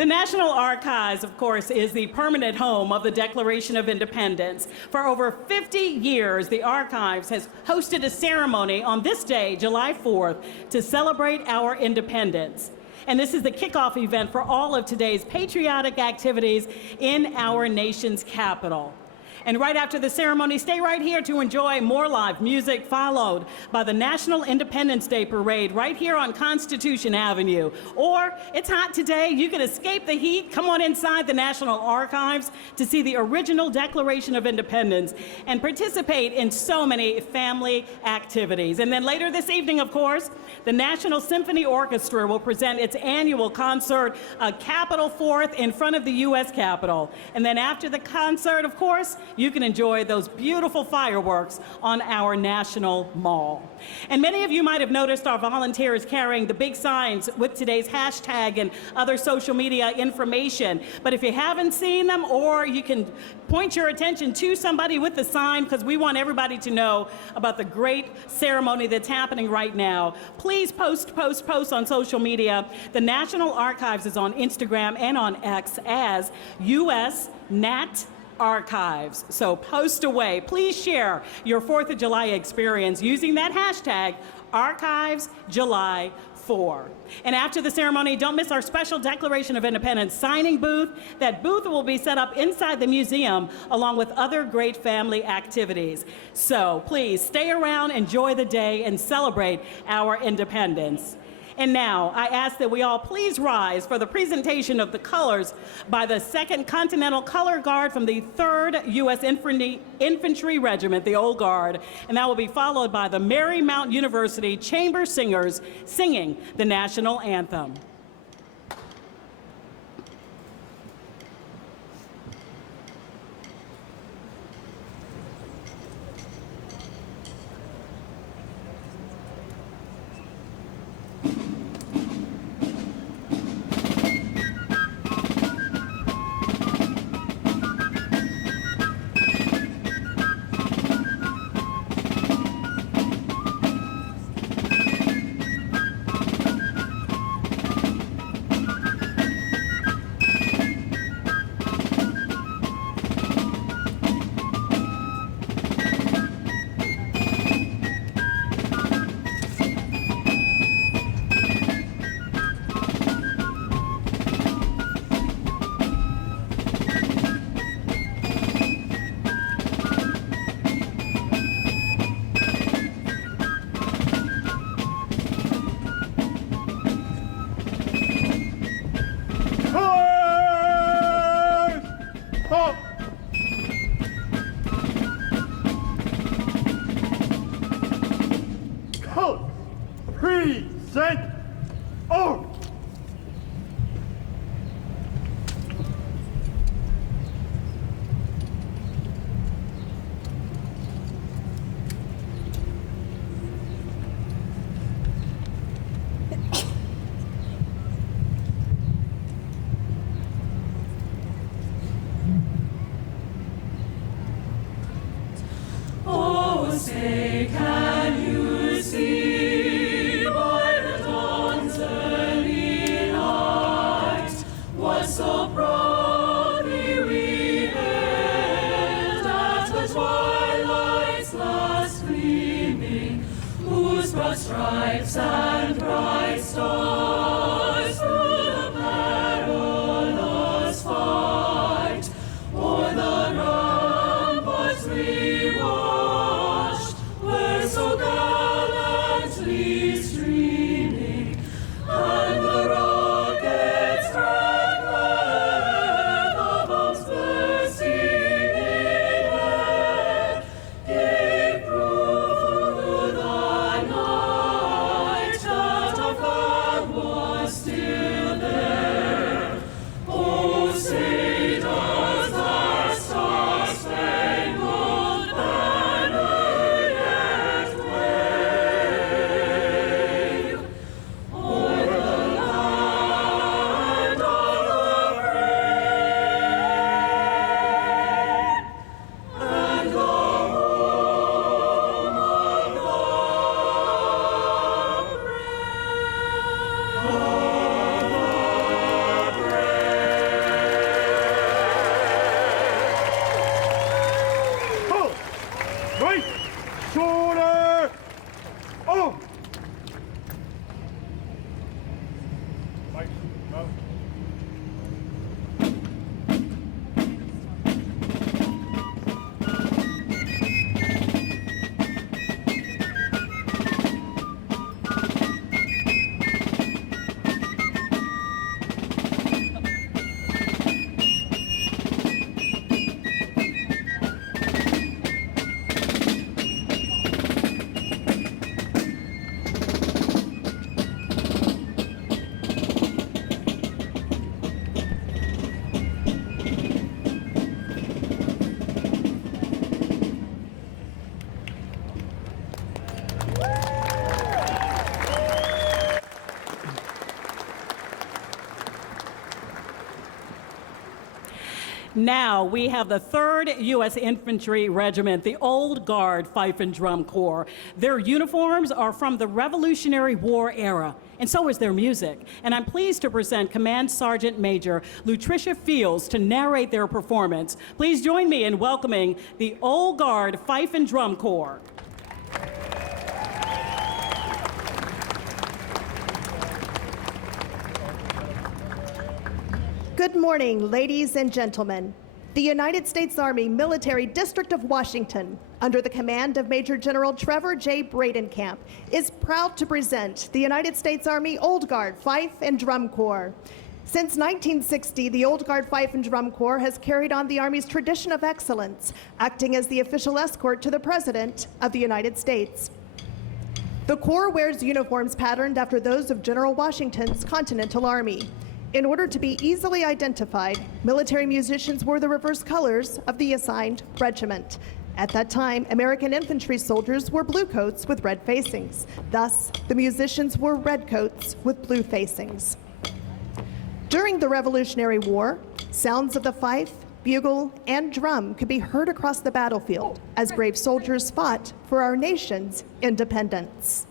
The National Archives, of course, is the permanent home of the Declaration of Independence. For over 50 years, the Archives has hosted a ceremony on this day, July 4th, to celebrate our independence. And this is the kickoff event for all of today's patriotic activities in our nation's capital. And right after the ceremony, stay right here to enjoy more live music, followed by the National Independence Day Parade right here on Constitution Avenue. Or, it's hot today, you can escape the heat, come on inside the National Archives to see the original Declaration of Independence and participate in so many family activities. And then later this evening, of course, the National Symphony Orchestra will present its annual concert, Capitol Fourth, in front of the U.S. Capitol. And then after the concert, of course, you can enjoy those beautiful fireworks on our National Mall. And many of you might have noticed our volunteers carrying the big signs with today's hashtag and other social media information. But if you haven't seen them, or you can point your attention to somebody with the sign, because we want everybody to know about the great ceremony that's happening right now, please post on social media. The National Archives is on Instagram and on X as US Nat Archives. So post away. Please share your 4th of July experience using that hashtag ArchivesJuly4. And after the ceremony, don't miss our special Declaration of Independence signing booth. That booth will be set up inside the museum along with other great family activities. So please stay around, enjoy the day, and celebrate our independence. And now, I ask that we all please rise for the presentation of the colors by the 2nd Continental Color Guard from the 3rd U.S. Infantry Regiment, the Old Guard. And that will be followed by the Marymount University Chamber Singers singing the national anthem. Now we have the 3rd U.S. Infantry Regiment, the Old Guard Fife and Drum Corps. Their uniforms are from the Revolutionary War era, and so is their music. And I'm pleased to present Command Sergeant Major Lutricia Fields to narrate their performance. Please join me in welcoming the Old Guard Fife and Drum Corps. Good morning, ladies and gentlemen. The United States Army Military District of Washington, under the command of Major General Trevor J. Bradenkamp, is proud to present the United States Army Old Guard Fife and Drum Corps. Since 1960, the Old Guard Fife and Drum Corps has carried on the Army's tradition of excellence, acting as the official escort to the President of the United States. The Corps wears uniforms patterned after those of General Washington's Continental Army. In order to be easily identified, military musicians wore the reverse colors of the assigned regiment. At that time, American infantry soldiers wore blue coats with red facings. Thus, the musicians wore red coats with blue facings. During the Revolutionary War, sounds of the fife, bugle, and drum could be heard across the battlefield as brave soldiers fought for our nation's independence.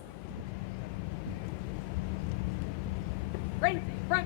Right, right.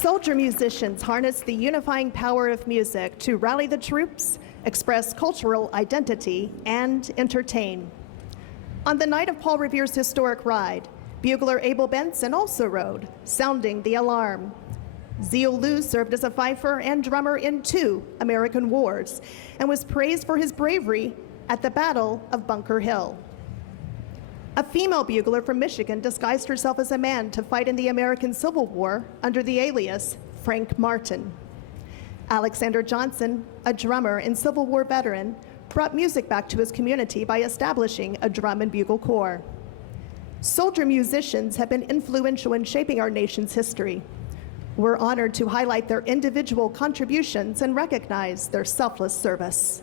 Soldier musicians harness the unifying power of music to rally the troops, express cultural identity, and entertain. On the night of Paul Revere's historic ride, bugler Abel Benson also rode, sounding the alarm. Zeal Lew served as a fifer and drummer in 2 American wars and was praised for his bravery at the Battle of Bunker Hill. A female bugler from Michigan disguised herself as a man to fight in the American Civil War under the alias Frank Martin. Alexander Johnson, a drummer and Civil War veteran, brought music back to his community by establishing a drum and bugle corps. Soldier musicians have been influential in shaping our nation's history. We're honored to highlight their individual contributions and recognize their selfless service.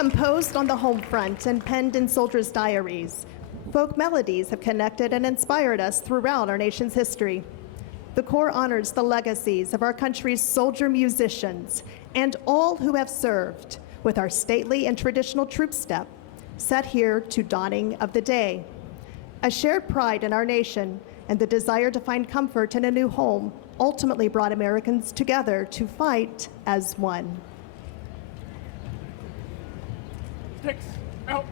Composed on the home front and penned in soldiers' diaries, folk melodies have connected and inspired us throughout our nation's history. The Corps honors the legacies of our country's soldier musicians and all who have served with our stately and traditional troop step, set here to dawning of the day. A shared pride in our nation and the desire to find comfort in a new home ultimately brought Americans together to fight as one. Sticks out.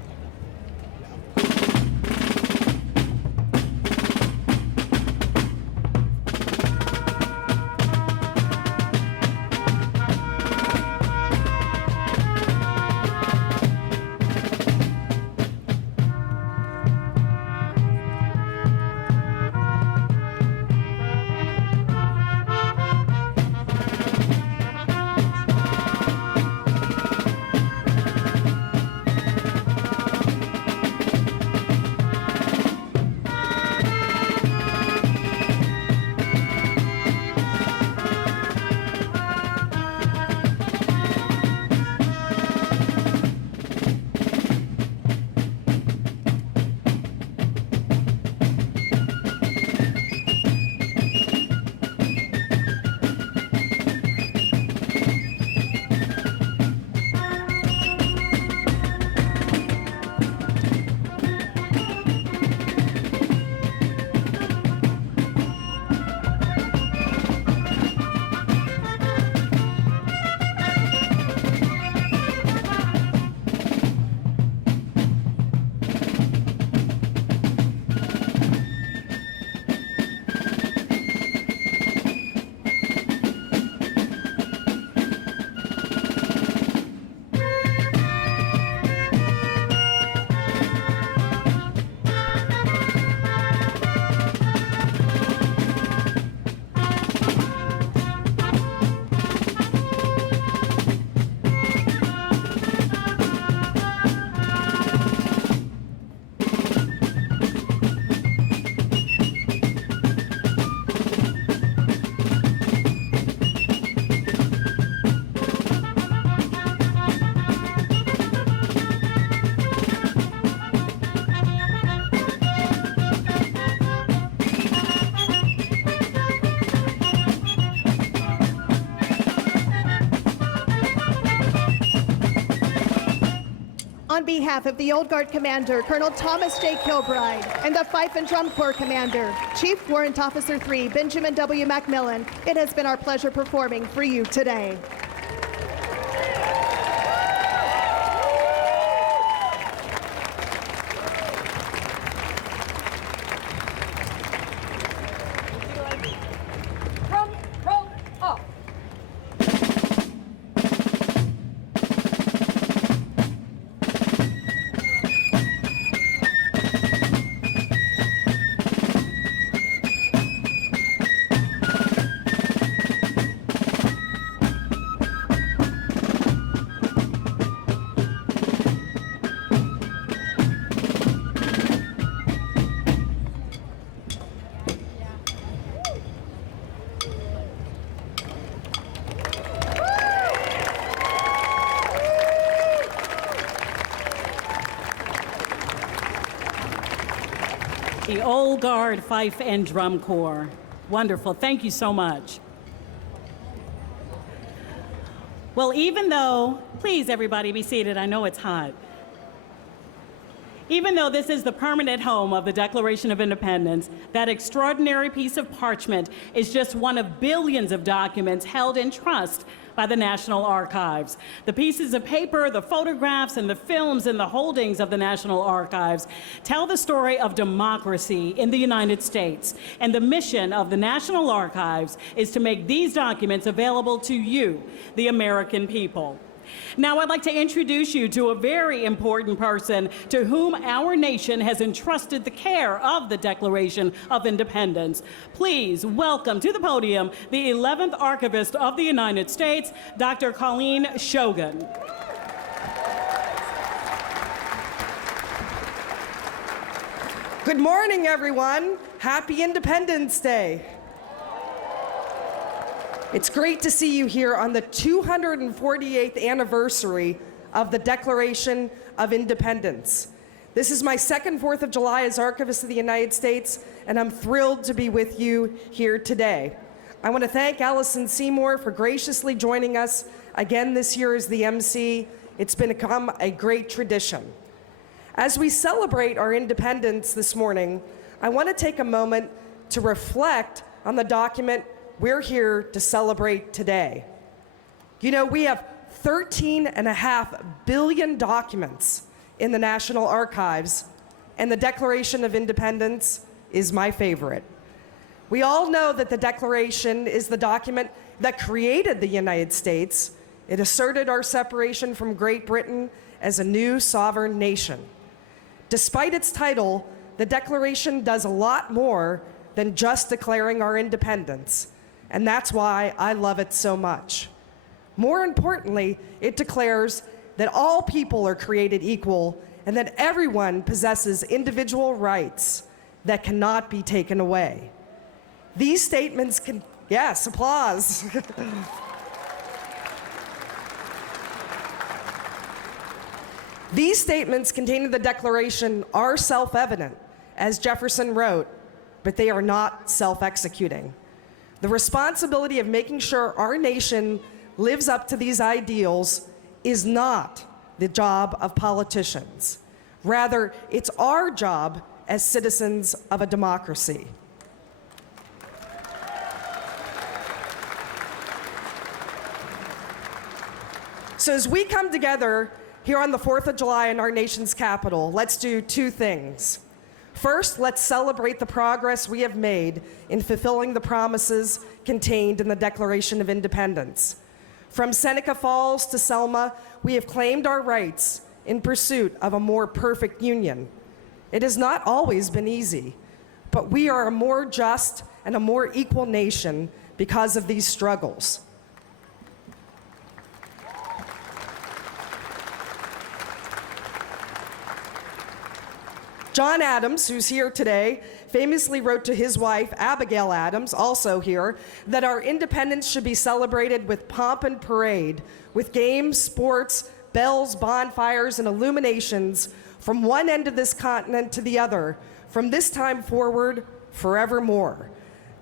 On behalf of the Old Guard Commander, Colonel Thomas J. Kilbride, and the Fife and Drum Corps Commander, Chief Warrant Officer 3, Benjamin W. McMillan, it has been our pleasure performing for you today. Drum roll up. The Old Guard Fife and Drum Corps. Wonderful. Thank you so much. Well, even though, please everybody be seated, I know it's hot. Even though this is the permanent home of the Declaration of Independence, that extraordinary piece of parchment is just one of billions of documents held in trust by the National Archives. The pieces of paper, the photographs, and the films in the holdings of the National Archives tell the story of democracy in the United States. And the mission of the National Archives is to make these documents available to you, the American people. Now, I'd like to introduce you to a very important person to whom our nation has entrusted the care of the Declaration of Independence. Please welcome to the podium the 11th Archivist of the United States, Dr. Colleen Shogan. Good morning, everyone. Happy Independence Day. It's great to see you here on the 248th anniversary of the Declaration of Independence. This is my second 4th of July as Archivist of the United States, and I'm thrilled to be with you here today. I want to thank Allison Seymour for graciously joining us again this year as the MC. It's become a great tradition. As we celebrate our independence this morning, I want to take a moment to reflect on the document we're here to celebrate today. You know, we have 13.5 billion documents in the National Archives, and the Declaration of Independence is my favorite. We all know that the Declaration is the document that created the United States. It asserted our separation from Great Britain as a new sovereign nation. Despite its title, the Declaration does a lot more than just declaring our independence, and that's why I love it so much. More importantly, it declares that all people are created equal and that everyone possesses individual rights that cannot be taken away. These statements can, yes, applause. These statements contained in the Declaration are self-evident, as Jefferson wrote, but they are not self-executing. The responsibility of making sure our nation lives up to these ideals is not the job of politicians. Rather, it's our job as citizens of a democracy. So as we come together here on the 4th of July in our nation's capital, let's do two things. First, let's celebrate the progress we have made in fulfilling the promises contained in the Declaration of Independence. From Seneca Falls to Selma, we have claimed our rights in pursuit of a more perfect union. It has not always been easy, but we are a more just and a more equal nation because of these struggles. John Adams, who's here today, famously wrote to his wife, Abigail Adams, also here, that our independence should be celebrated with pomp and parade, with games, sports, bells, bonfires, and illuminations from one end of this continent to the other, from this time forward, forevermore.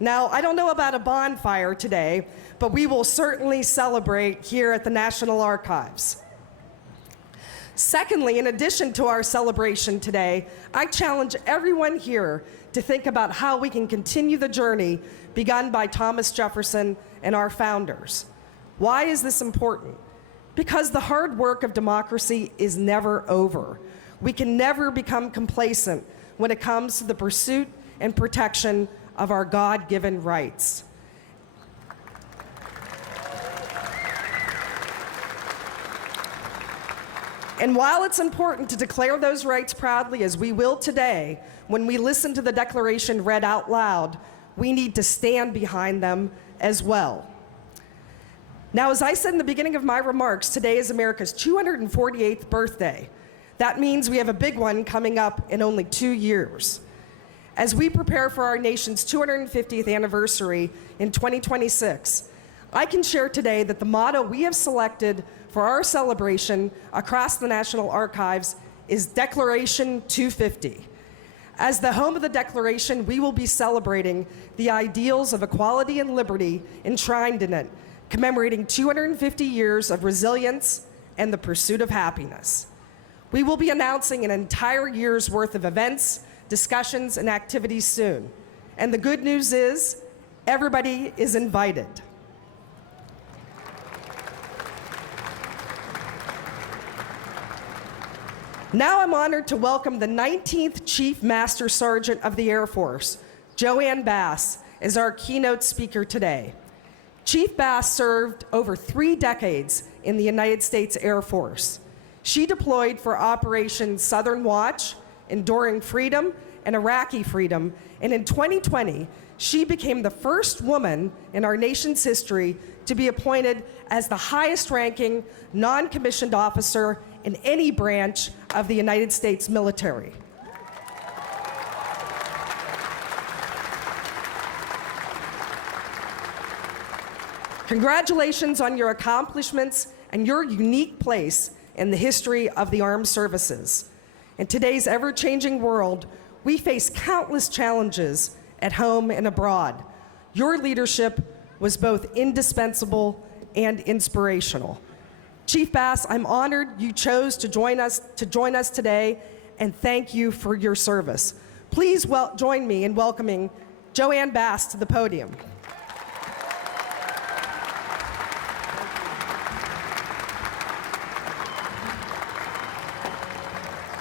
Now, I don't know about a bonfire today, but we will certainly celebrate here at the National Archives. Secondly, in addition to our celebration today, I challenge everyone here to think about how we can continue the journey begun by Thomas Jefferson and our founders. Why is this important? Because the hard work of democracy is never over. We can never become complacent when it comes to the pursuit and protection of our God-given rights. And while it's important to declare those rights proudly, as we will today, when we listen to the Declaration read out loud, we need to stand behind them as well. Now, as I said in the beginning of my remarks, today is America's 248th birthday. That means we have a big one coming up in only 2 years. As we prepare for our nation's 250th anniversary in 2026, I can share today that the motto we have selected for our celebration across the National Archives is Declaration 250. As the home of the Declaration, we will be celebrating the ideals of equality and liberty enshrined in it, commemorating 250 years of resilience and the pursuit of happiness. We will be announcing an entire year's worth of events, discussions, and activities soon. And the good news is, everybody is invited. Now I'm honored to welcome the 19th Chief Master Sergeant of the Air Force, Joanne Bass, as our keynote speaker today. Chief Bass served over 3 decades in the United States Air Force. She deployed for Operation Southern Watch, Enduring Freedom, and Iraqi Freedom, and in 2020, she became the first woman in our nation's history to be appointed as the highest-ranking non-commissioned officer in any branch of the United States military. Congratulations on your accomplishments and your unique place in the history of the armed services. In today's ever-changing world, we face countless challenges at home and abroad. Your leadership was both indispensable and inspirational. Chief Bass, I'm honored you chose to join us today, and thank you for your service. Please join me in welcoming Joanne Bass to the podium.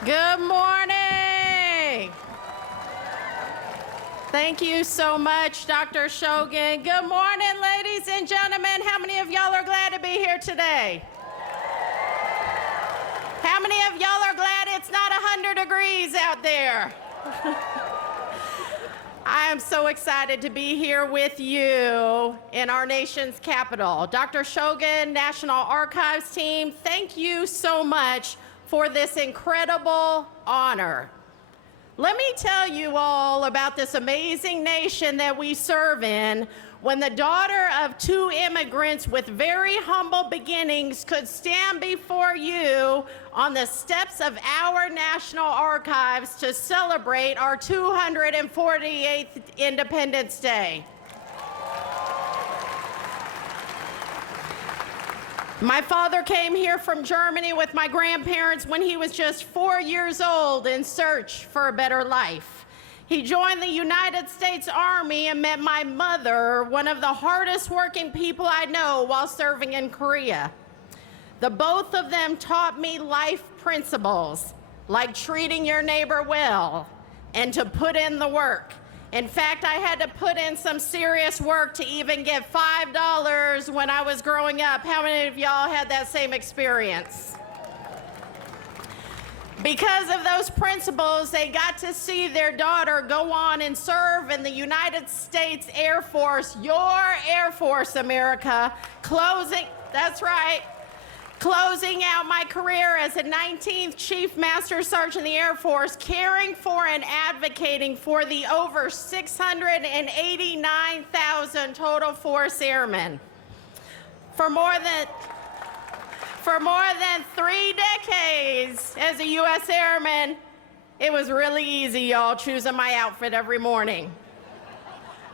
Good morning. Thank you so much, Dr. Shogan. Good morning, ladies and gentlemen. How many of y'all are glad to be here today? How many of y'all are glad it's not 100 degrees out there? I am so excited to be here with you in our nation's capital. Dr. Shogan, National Archives team, thank you so much for this incredible honor. Let me tell you all about this amazing nation that we serve in. When the daughter of two immigrants with very humble beginnings could stand before you on the steps of our National Archives to celebrate our 248th Independence Day. My father came here from Germany with my grandparents when he was just 4 years old in search for a better life. He joined the United States Army and met my mother, one of the hardest working people I know, while serving in Korea. The both of them taught me life principles, like treating your neighbor well and to put in the work. In fact, I had to put in some serious work to even get $5 when I was growing up. How many of y'all had that same experience? Because of those principles, they got to see their daughter go on and serve in the United States Air Force, your Air Force, America, that's right, closing out my career as a 19th Chief Master Sergeant in the Air Force, caring for and advocating for the over 689,000 total force airmen. For more than 3 decades as a U.S. Airman, it was really easy, y'all, choosing my outfit every morning.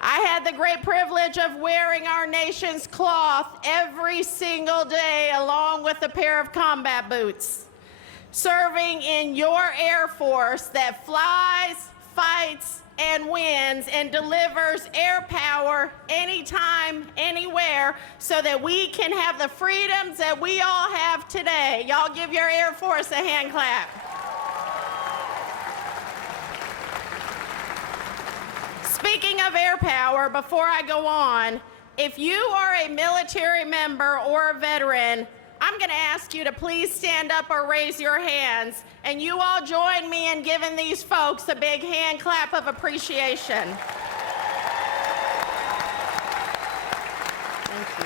I had the great privilege of wearing our nation's cloth every single day, along with a pair of combat boots, serving in your Air Force that flies, fights, and wins and delivers air power anytime, anywhere, so that we can have the freedoms that we all have today. Y'all give your Air Force a hand clap. Speaking of air power, before I go on, if you are a military member or a veteran, I'm going to ask you to please stand up or raise your hands, and you all join me in giving these folks a big hand clap of appreciation. Thank you.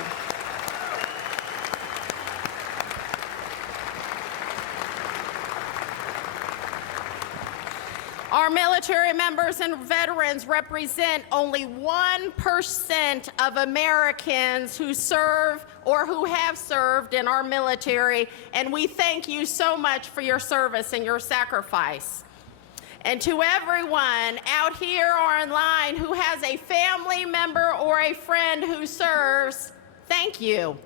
Our military members and veterans represent only 1% of Americans who serve or who have served in our military, and we thank you so much for your service and your sacrifice. And to everyone out here or online who has a family member or a friend who serves, thank you.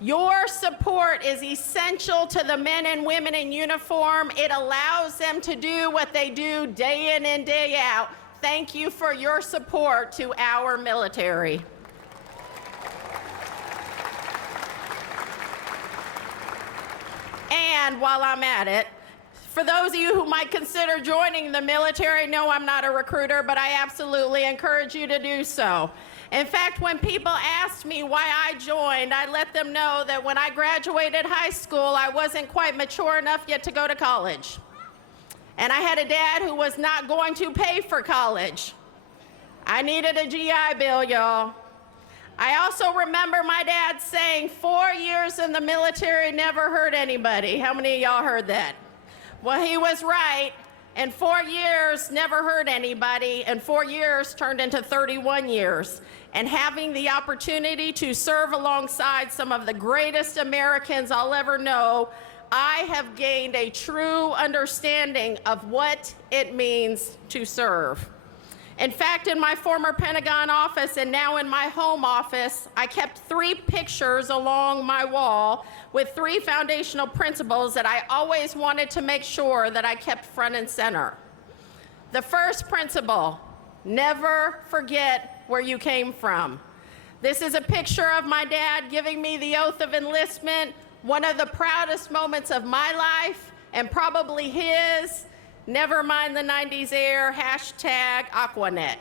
Your support is essential to the men and women in uniform. It allows them to do what they do day in and day out. Thank you for your support to our military. And while I'm at it, for those of you who might consider joining the military, no, I'm not a recruiter, but I absolutely encourage you to do so. In fact, when people asked me why I joined, I let them know that when I graduated high school, I wasn't quite mature enough yet to go to college. And I had a dad who was not going to pay for college. I needed a GI Bill, y'all. I also remember my dad saying 4 years in the military never hurt anybody. How many of y'all heard that? Well, he was right. And 4 years never hurt anybody, and 4 years turned into 31 years. And having the opportunity to serve alongside some of the greatest Americans I'll ever know, I have gained a true understanding of what it means to serve. In fact, in my former Pentagon office and now in my home office, I kept 3 pictures along my wall with 3 foundational principles that I always wanted to make sure that I kept front and center. The first principle, never forget where you came from. This is a picture of my dad giving me the oath of enlistment, one of the proudest moments of my life, and probably his. Never mind the 90s air, #Aquanet.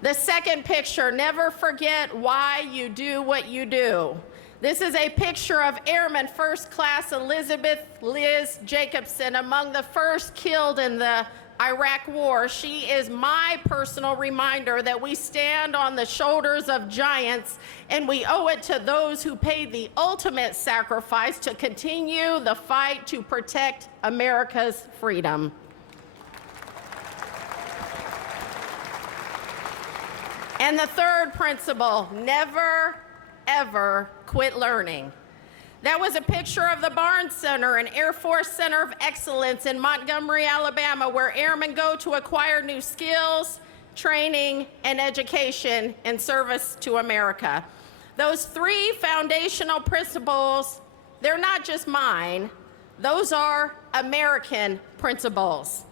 The second picture, never forget why you do what you do. This is a picture of Airman First Class Elizabeth Liz Jacobson, among the first killed in the Iraq War. She is my personal reminder that we stand on the shoulders of giants, and we owe it to those who paid the ultimate sacrifice to continue the fight to protect America's freedom. And the third principle, never, ever quit learning. That was a picture of the Barnes Center, an Air Force Center of Excellence in Montgomery, Alabama, where airmen go to acquire new skills, training, and education in service to America. Those 3 foundational principles, they're not just mine, those are American principles.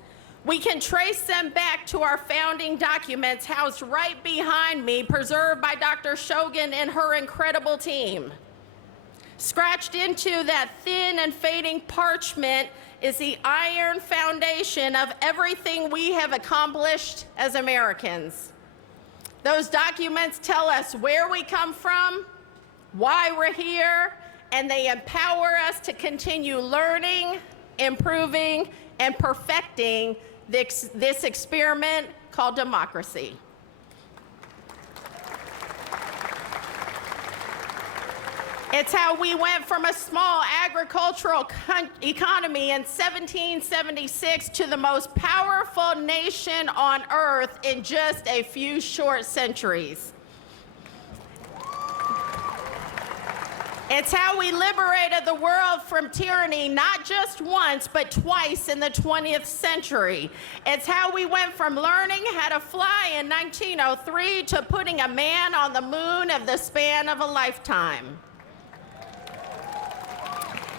We can trace them back to our founding documents housed right behind me, preserved by Dr. Shogan and her incredible team. Scratched into that thin and fading parchment is the iron foundation of everything we have accomplished as Americans. Those documents tell us where we come from, why we're here, and they empower us to continue learning, improving, and perfecting this experiment called democracy. It's how we went from a small agricultural economy in 1776 to the most powerful nation on earth in just a few short centuries. It's how we liberated the world from tyranny, not just once, but twice in the 20th century. It's how we went from learning how to fly in 1903 to putting a man on the moon of the span of a lifetime.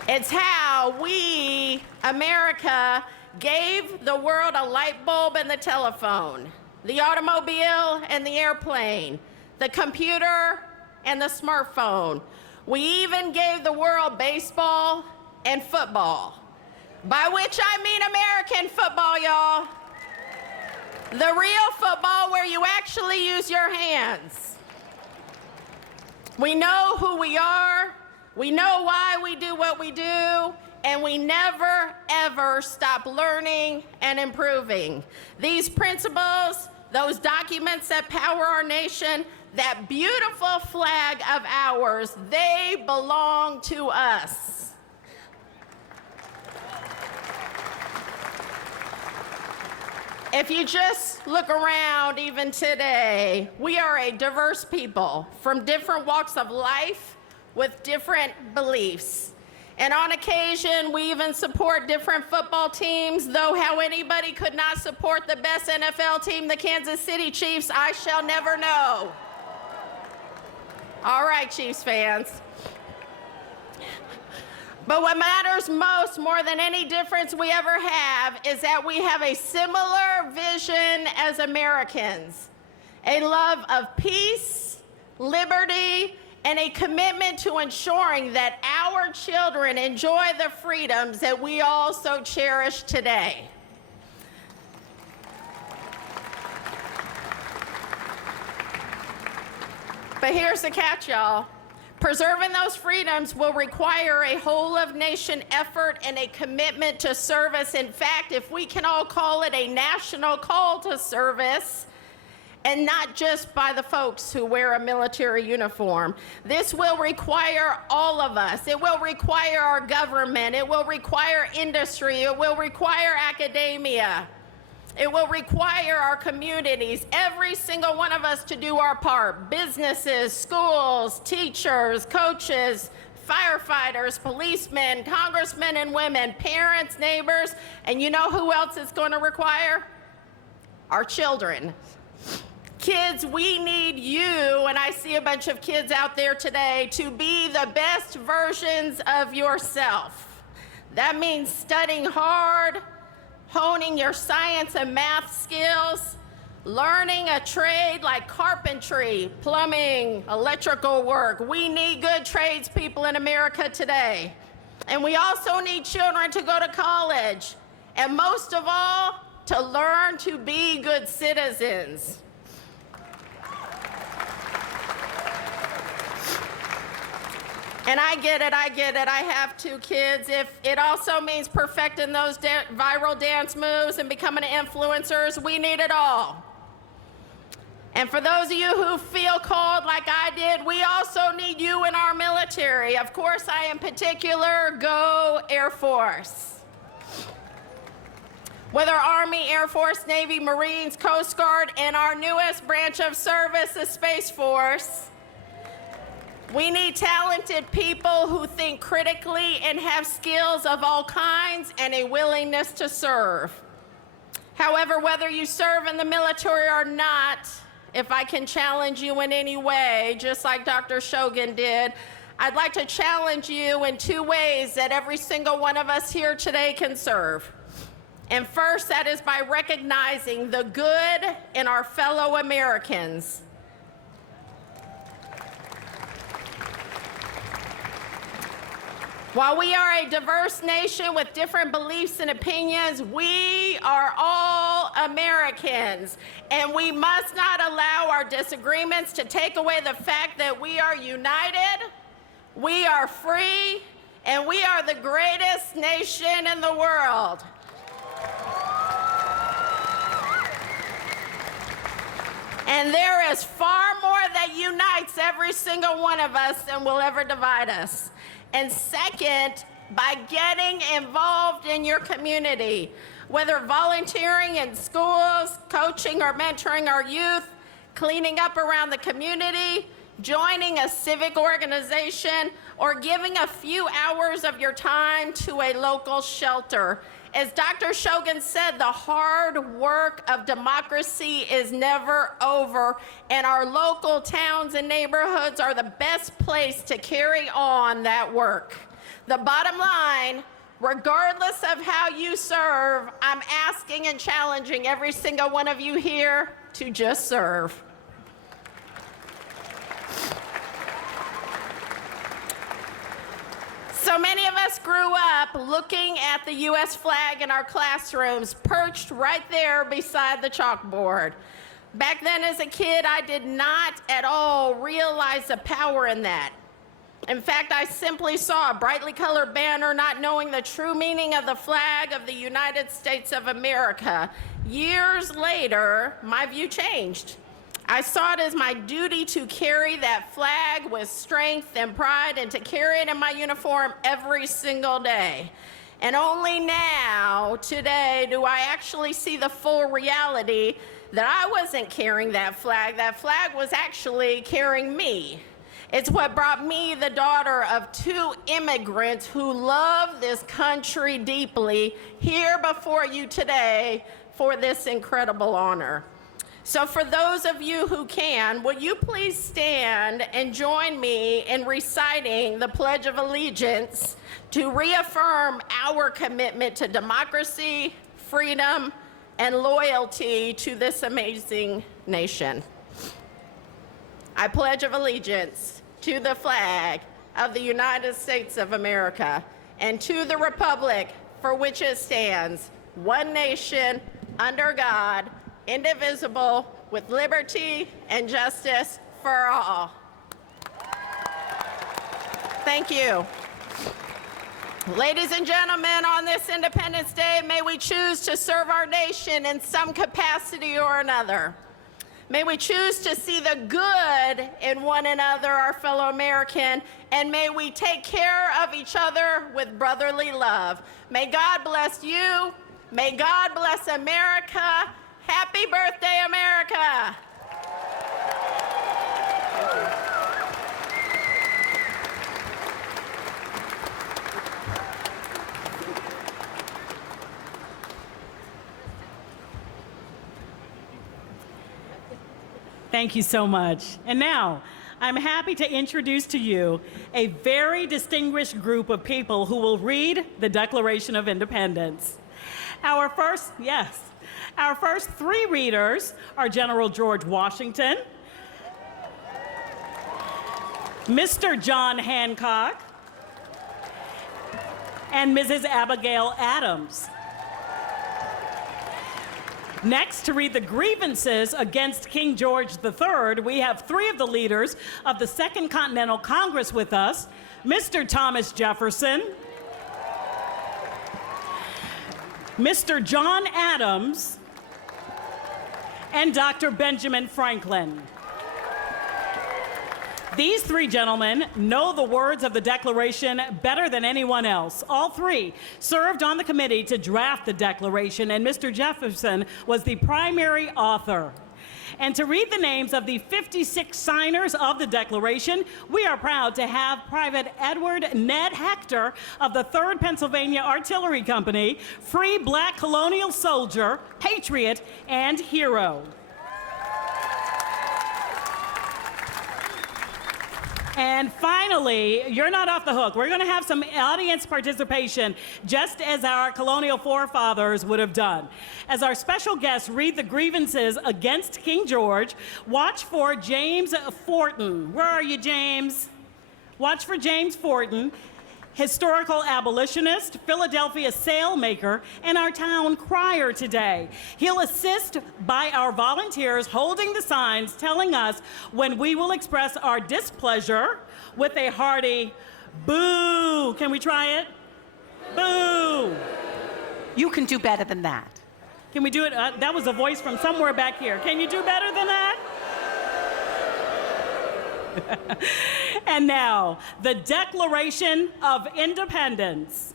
It's how we, America, gave the world a light bulb and the telephone, the automobile and the airplane, the computer and the smartphone. We even gave the world baseball and football, by which I mean American football, y'all. The real football where you actually use your hands. We know who we are. We know why we do what we do, and we never, ever stop learning and improving. These principles, those documents that power our nation, that beautiful flag of ours, they belong to us. If you just look around even today, we are a diverse people from different walks of life, with different beliefs. And on occasion, we even support different football teams, though how anybody could not support the best NFL team, the Kansas City Chiefs, I shall never know. All right, Chiefs fans. But what matters most, more than any difference we ever have, is that we have a similar vision as Americans, a love of peace, liberty, and a commitment to ensuring that our children enjoy the freedoms that we all so cherish today. But here's the catch, y'all. Preserving those freedoms will require a whole-of-nation effort and a commitment to service. In fact, if we can all call it a national call to service, and not just by the folks who wear a military uniform. This will require all of us. It will require our government. It will require industry. It will require academia. It will require our communities, every single one of us, to do our part. Businesses, schools, teachers, coaches, firefighters, policemen, congressmen and women, parents, neighbors, and you know who else it's going to require? Our children. Kids, we need you, and I see a bunch of kids out there today, to be the best versions of yourself. That means studying hard, honing your science and math skills, learning a trade like carpentry, plumbing, electrical work. We need good tradespeople in America today. And we also need children to go to college. And most of all, to learn to be good citizens. And I get it. I have 2 kids. If it also means perfecting those viral dance moves and becoming influencers, we need it all. And for those of you who feel called like I did, we also need you in our military. Of course, I in particular, go Air Force. Whether Army, Air Force, Navy, Marines, Coast Guard, and our newest branch of service, the Space Force, we need talented people who think critically and have skills of all kinds and a willingness to serve. However, whether you serve in the military or not, if I can challenge you in any way, just like Dr. Shogan did, I'd like to challenge you in 2 ways that every single one of us here today can serve. And first, that is by recognizing the good in our fellow Americans. While we are a diverse nation with different beliefs and opinions, we are all Americans, and we must not allow our disagreements to take away the fact that we are united, we are free, and we are the greatest nation in the world. And there is far more that unites every single one of us than will ever divide us. And second, by getting involved in your community, whether volunteering in schools, coaching or mentoring our youth, cleaning up around the community, joining a civic organization, or giving a few hours of your time to a local shelter. As Dr. Shogan said, the hard work of democracy is never over, and our local towns and neighborhoods are the best place to carry on that work. The bottom line, regardless of how you serve, I'm asking and challenging every single one of you here to just serve. So many of us grew up looking at the U.S. flag in our classrooms, perched right there beside the chalkboard. Back then as a kid, I did not at all realize the power in that. In fact, I simply saw a brightly colored banner, not knowing the true meaning of the flag of the United States of America. Years later, my view changed. I saw it as my duty to carry that flag with strength and pride and to carry it in my uniform every single day. And only now, today, do I actually see the full reality that I wasn't carrying that flag. That flag was actually carrying me. It's what brought me, the daughter of 2 immigrants who love this country deeply, here before you today for this incredible honor. So for those of you who can, will you please stand and join me in reciting the Pledge of Allegiance to reaffirm our commitment to democracy, freedom, and loyalty to this amazing nation. I pledge allegiance to the flag of the United States of America and to the republic for which it stands, one nation, under God, indivisible, with liberty and justice for all. Thank you. Ladies and gentlemen, on this Independence Day, may we choose to serve our nation in some capacity or another. May we choose to see the good in one another, our fellow American, and may we take care of each other with brotherly love. May God bless you. May God bless America. Happy birthday, America! Thank you so much. And now, I'm happy to introduce to you a very distinguished group of people who will read the Declaration of Independence. Our first three readers are General George Washington, Mr. John Hancock, and Mrs. Abigail Adams. Next, to read the grievances against King George III, we have three of the leaders of the Second Continental Congress with us, Mr. Thomas Jefferson, Mr. John Adams, and Dr. Benjamin Franklin. These three gentlemen know the words of the Declaration better than anyone else. All three served on the committee to draft the Declaration, and Mr. Jefferson was the primary author. And to read the names of the 56 signers of the Declaration, we are proud to have Private Edward Ned Hector of the 3rd Pennsylvania Artillery Company, free black colonial soldier, patriot, and hero. And finally, you're not off the hook. We're going to have some audience participation, just as our colonial forefathers would have done. As our special guests read the grievances against King George, watch for James Forten. Where are you, James? Watch for James Forten, historical abolitionist, Philadelphia sailmaker, and our town crier today. He'll assist by our volunteers holding the signs telling us when we will express our displeasure with a hearty boo. Can we try it? Boo. You can do better than that. Can we do it? That was a voice from somewhere back here. Can you do better than that? And now, the Declaration of Independence.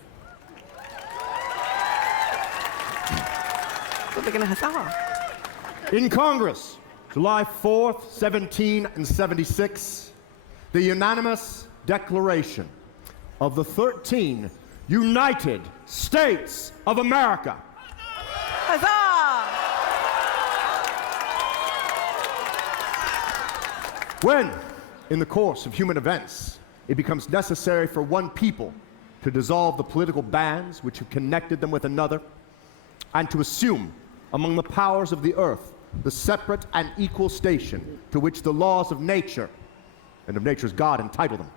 We're gonna huzzah. In Congress, July 4th, 1776, the unanimous Declaration of the 13 United States of America. Huzzah! When, in the course of human events, it becomes necessary for one people to dissolve the political bands which have connected them with another, and to assume among the powers of the earth the separate and equal station to which the laws of nature and of nature's God entitle them.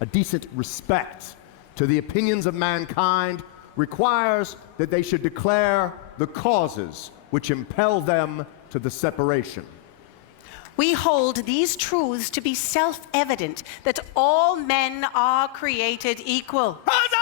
A decent respect to the opinions of mankind requires that they should declare the causes which impel them to the separation. We hold these truths to be self-evident, that all men are created equal. Huzzah!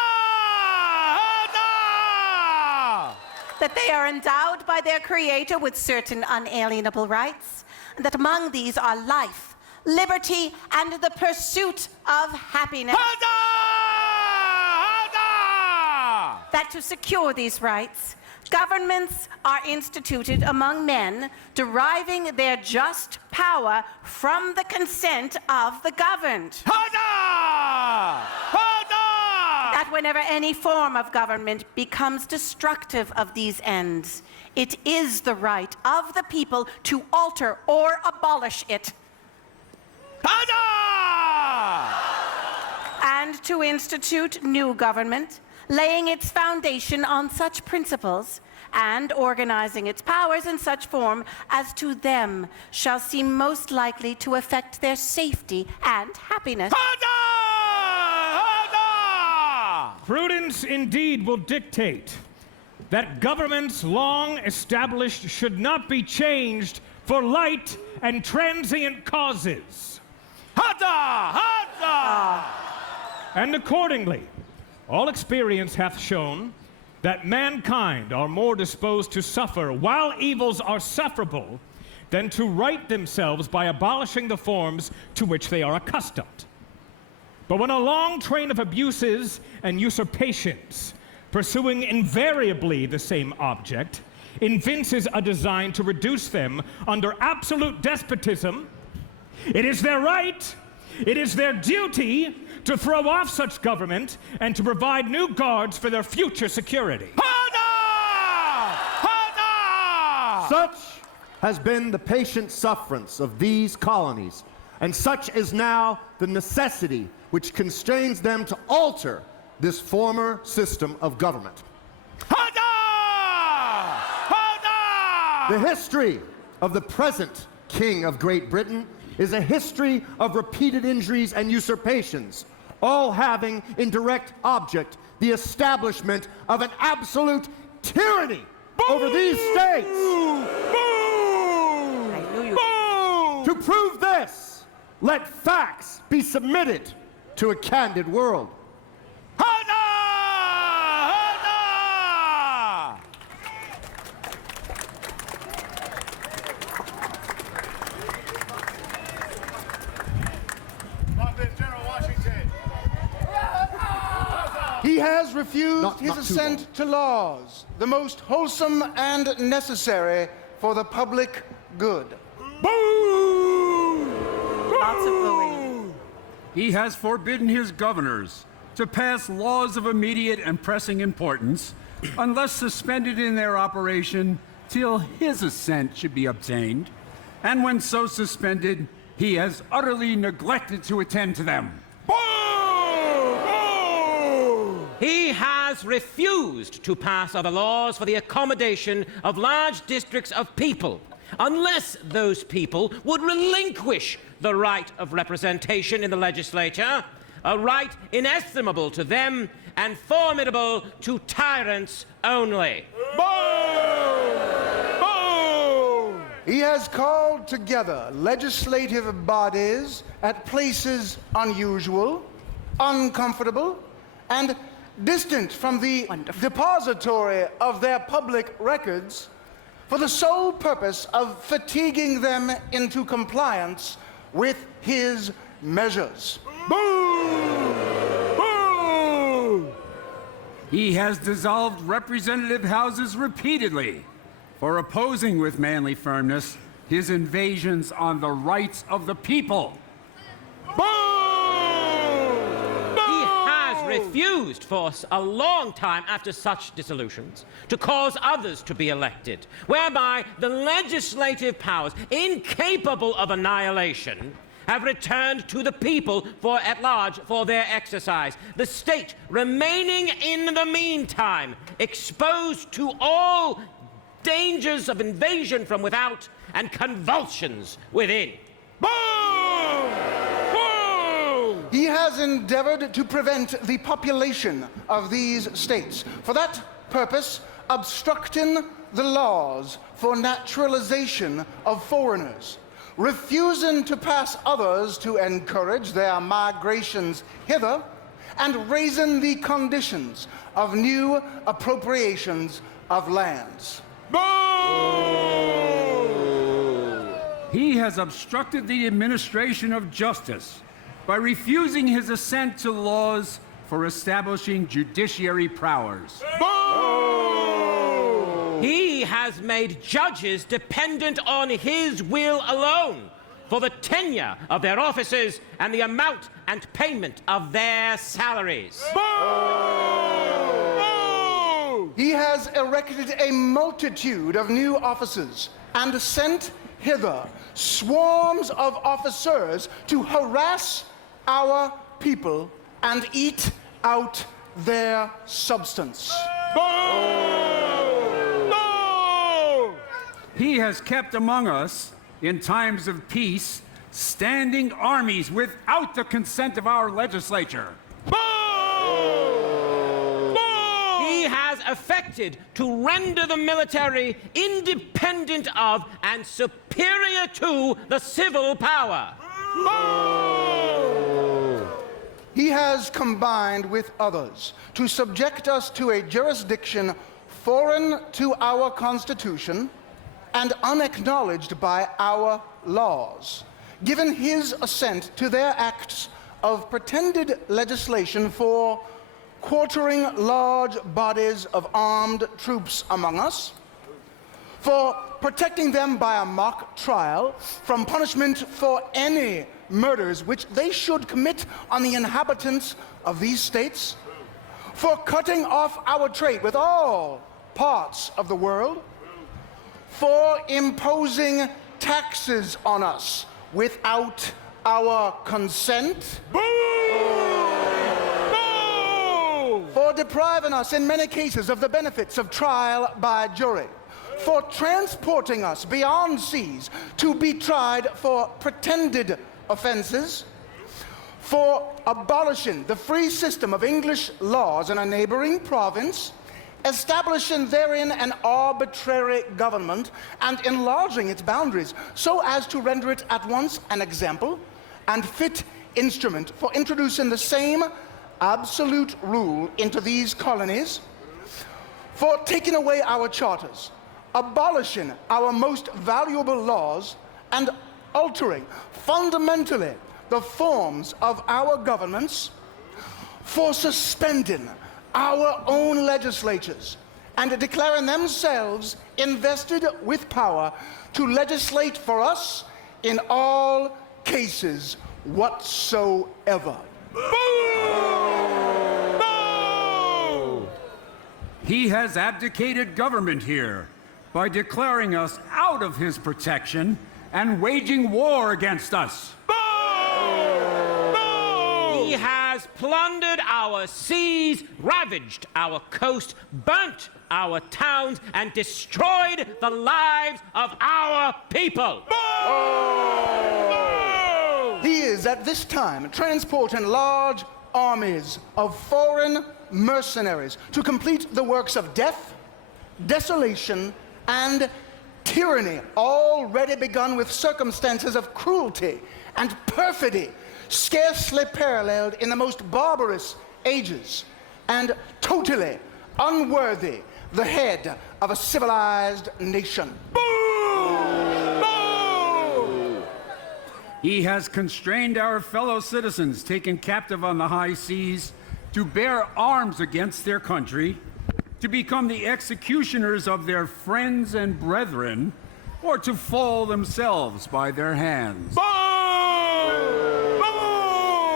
Huzzah! That they are endowed by their Creator with certain unalienable rights, and that among these are life, liberty, and the pursuit of happiness. Huzzah! Huzzah! That to secure these rights, governments are instituted among men, deriving their just power from the consent of the governed. Huzzah! Huzzah! That whenever any form of government becomes destructive of these ends, it is the right of the people to alter or abolish it. Huzzah! And to institute new government, laying its foundation on such principles and organizing its powers in such form as to them shall seem most likely to affect their safety and happiness. Huzzah! Huzzah! Prudence indeed will dictate that governments long established should not be changed for light and transient causes. Huzzah! Huzzah! And accordingly, all experience hath shown that mankind are more disposed to suffer while evils are sufferable than to right themselves by abolishing the forms to which they are accustomed. But when a long train of abuses and usurpations, pursuing invariably the same object, evinces a design to reduce them under absolute despotism, it is their right, it is their duty to throw off such government and to provide new guards for their future security. Huzzah! Huzzah! Such has been the patient sufferance of these colonies, and such is now the necessity which constrains them to alter this former system of government. The history of the present King of Great Britain is a history of repeated injuries and usurpations, all having in direct object the establishment of an absolute tyranny over these states. To prove this, let facts be submitted to a candid world. He has refused his assent to laws, the most wholesome and necessary for the public good. Lots of booing. He has forbidden his governors to pass laws of immediate and pressing importance unless suspended in their operation till his assent should be obtained. And when so suspended, he has utterly neglected to attend to them. He has refused to pass other laws for the accommodation of large districts of people, unless those people would relinquish the right of representation in the legislature, a right inestimable to them and formidable to tyrants only. He has called together legislative bodies at places unusual, uncomfortable, and distant from the depository of their public records for the sole purpose of fatiguing them into compliance with his measures. He has dissolved representative houses repeatedly for opposing with manly firmness his invasions on the rights of the people. Refused for a long time after such dissolutions to cause others to be elected, whereby the legislative powers, incapable of annihilation, have returned to the people at large for their exercise, the state remaining in the meantime exposed to all dangers of invasion from without and convulsions within. He has endeavored to prevent the population of these states, for that purpose obstructing the laws for naturalization of foreigners, refusing to pass others to encourage their migrations hither, and raising the conditions of new appropriations of lands. He has obstructed the administration of justice by refusing his assent to laws for establishing judiciary powers. He has made judges dependent on his will alone for the tenure of their offices and the amount and payment of their salaries. He has erected a multitude of new offices and sent hither swarms of officers to harass our people and eat out their substance. He has kept among us, in times of peace, standing armies without the consent of our legislature. He has affected to render the military independent of and superior to the civil power. He has combined with others to subject us to a jurisdiction foreign to our Constitution and unacknowledged by our laws, given his assent to their acts of pretended legislation for quartering large bodies of armed troops among us, for protecting them by a mock trial from punishment for any murders which they should commit on the inhabitants of these states, for cutting off our trade with all parts of the world, for imposing taxes on us without our consent, for depriving us in many cases of the benefits of trial by jury, for transporting us beyond seas to be tried for pretended offenses, for abolishing the free system of English laws in a neighboring province, establishing therein an arbitrary government, and enlarging its boundaries so as to render it at once an example and fit instrument for introducing the same absolute rule into these colonies, for taking away our charters, abolishing our most valuable laws, and altering fundamentally the forms of our governments, for suspending our own legislatures and declaring themselves invested with power to legislate for us in all cases whatsoever. He has abdicated government here by declaring us out of his protection and waging war against us. He has plundered our seas, ravaged our coast, burnt our towns, and destroyed the lives of our people. He is at this time transporting large armies of foreign mercenaries to complete the works of death, desolation, and tyranny, already begun with circumstances of cruelty and perfidy scarcely paralleled in the most barbarous ages, and totally unworthy the head of a civilized nation. He has constrained our fellow citizens taken captive on the high seas to bear arms against their country, to become the executioners of their friends and brethren, or to fall themselves by their hands.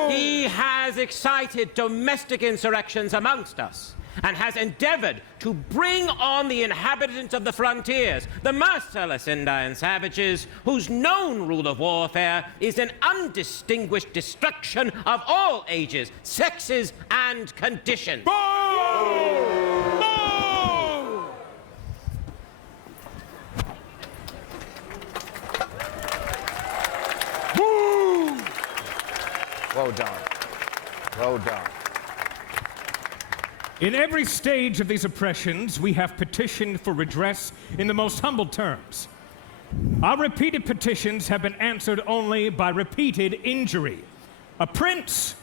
He has excited domestic insurrections amongst us and has endeavored to bring on the inhabitants of the frontiers, the merciless Indian savages, whose known rule of warfare is an undistinguished destruction of all ages, sexes, and conditions. Well done. Well done. In every stage of these oppressions, we have petitioned for redress in the most humble terms. Our repeated petitions have been answered only by repeated injury. A prince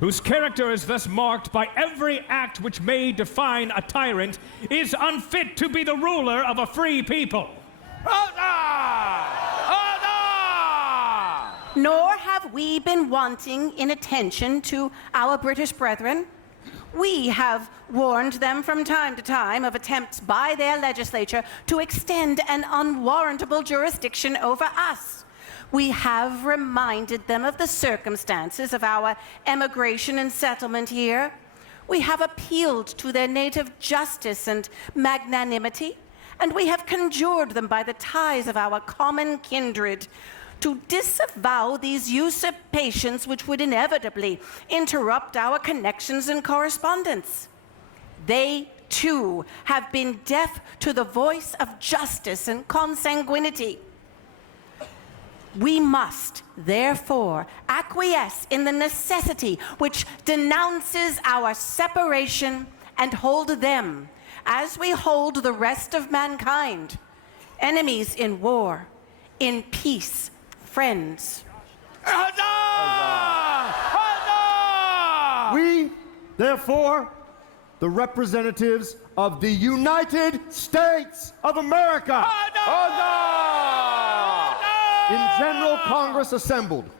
whose character is thus marked by every act which may define a tyrant is unfit to be the ruler of a free people. Nor have we been wanting in attention to our British brethren. We have warned them from time to time of attempts by their legislature to extend an unwarrantable jurisdiction over us. We have reminded them of the circumstances of our emigration and settlement here. We have appealed to their native justice and magnanimity, and we have conjured them by the ties of our common kindred to disavow these usurpations which would inevitably interrupt our connections and correspondence. They, too, have been deaf to the voice of justice and consanguinity. We must, therefore, acquiesce in the necessity which denounces our separation and hold them, as we hold the rest of mankind, enemies in war, in peace, friends. We, therefore, the representatives of the United States of America, in General Congress assembled,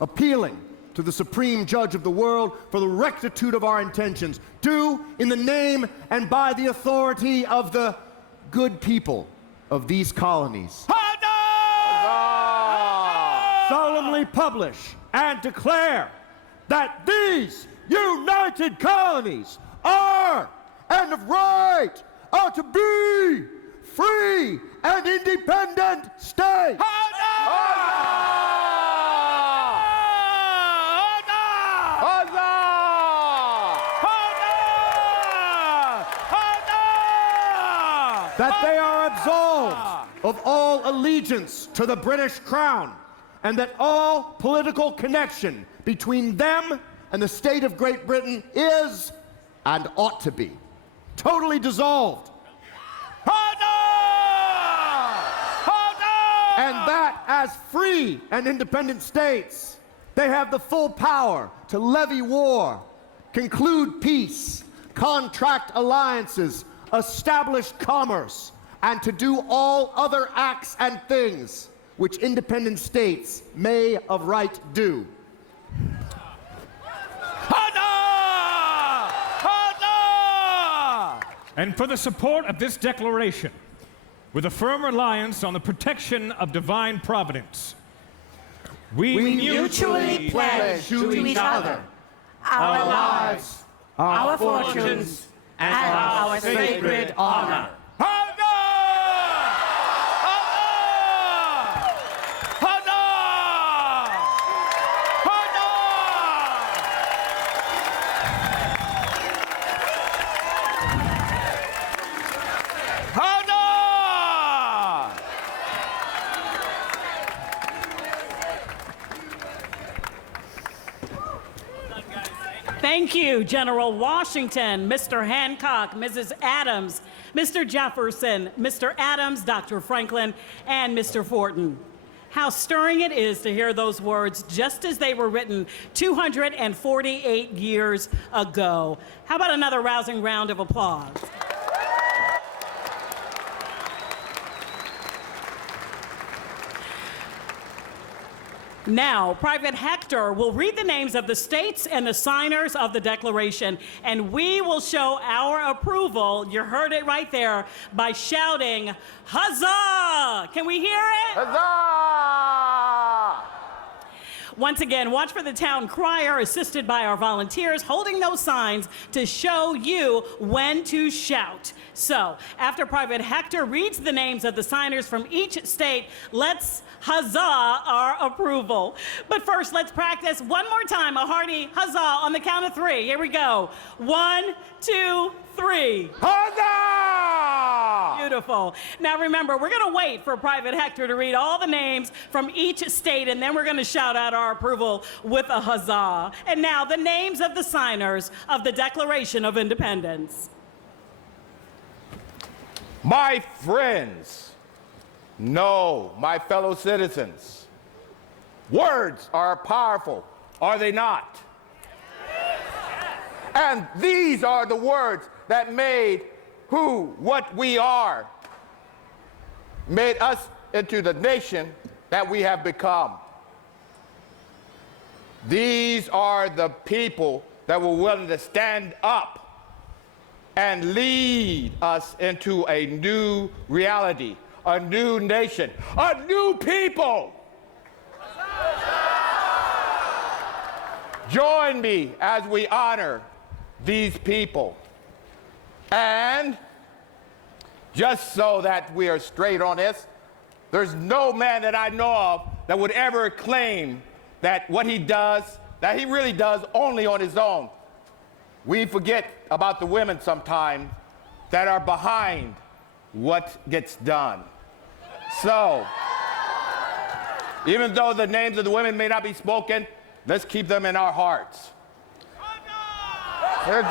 appealing to the Supreme Judge of the world for the rectitude of our intentions, do in the name and by the authority of the good people of these colonies, solemnly publish and declare that these united colonies are and of right are to be free and independent state. That they are absolved of all allegiance to the British Crown, and that all political connection between them and the state of Great Britain is, and ought to be, totally dissolved. And that as free and independent states, they have the full power to levy war, conclude peace, contract alliances, establish commerce, and to do all other acts and things which independent states may of right do. And for the support of this declaration, with a firm reliance on the protection of divine providence, we mutually pledge to each other our lives, our fortunes, and our sacred honor. Thank you, General Washington, Mr. Hancock, Mrs. Adams, Mr. Jefferson, Mr. Adams, Dr. Franklin, and Mr. Fortin. How stirring it is to hear those words just as they were written 248 years ago. How about another rousing round of applause? Now, Private Hector will read the names of the states and the signers of the Declaration, and we will show our approval, you heard it right there, by shouting, "Huzzah!" Can we hear it? Huzzah! Once again, watch for the town crier, assisted by our volunteers, holding those signs to show you when to shout. So, after Private Hector reads the names of the signers from each state, let's huzzah our approval. But first, let's practice one more time a hearty huzzah on the count of 3. Here we go. 1, 2, 3. Huzzah! Beautiful. Now remember, we're going to wait for Private Hector to read all the names from each state, and then we're going to shout out our approval with a huzzah. And now, the names of the signers of the Declaration of Independence. My friends, no, my fellow citizens, words are powerful, are they not? And these are the words that made what we are, made us into the nation that we have become. These are the people that were willing to stand up and lead us into a new reality, a new nation, a new people. Join me as we honor these people. And just so that we are straight on this, there's no man that I know of that would ever claim that what he does, that he really does only on his own. We forget about the women sometimes that are behind what gets done. So, even though the names of the women may not be spoken, let's keep them in our hearts. Here's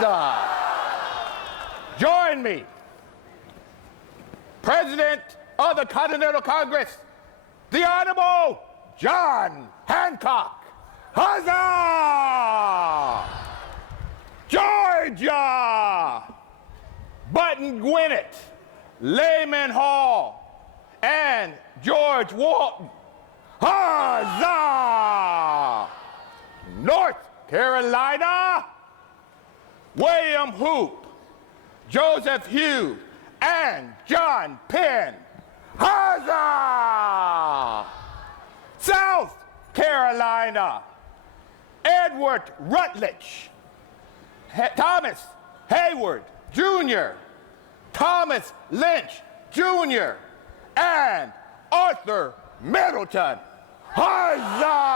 join me. President of the Continental Congress, the Honorable John Hancock. Huzzah! Georgia, Button Gwinnett, Lehman Hall, and George Walton. Huzzah! North Carolina, William Hoop, Joseph Hughes, and John Penn. Huzzah! South Carolina, Edward Rutledge, Thomas Hayward Jr., Thomas Lynch Jr. and Arthur Middleton. Huzzah!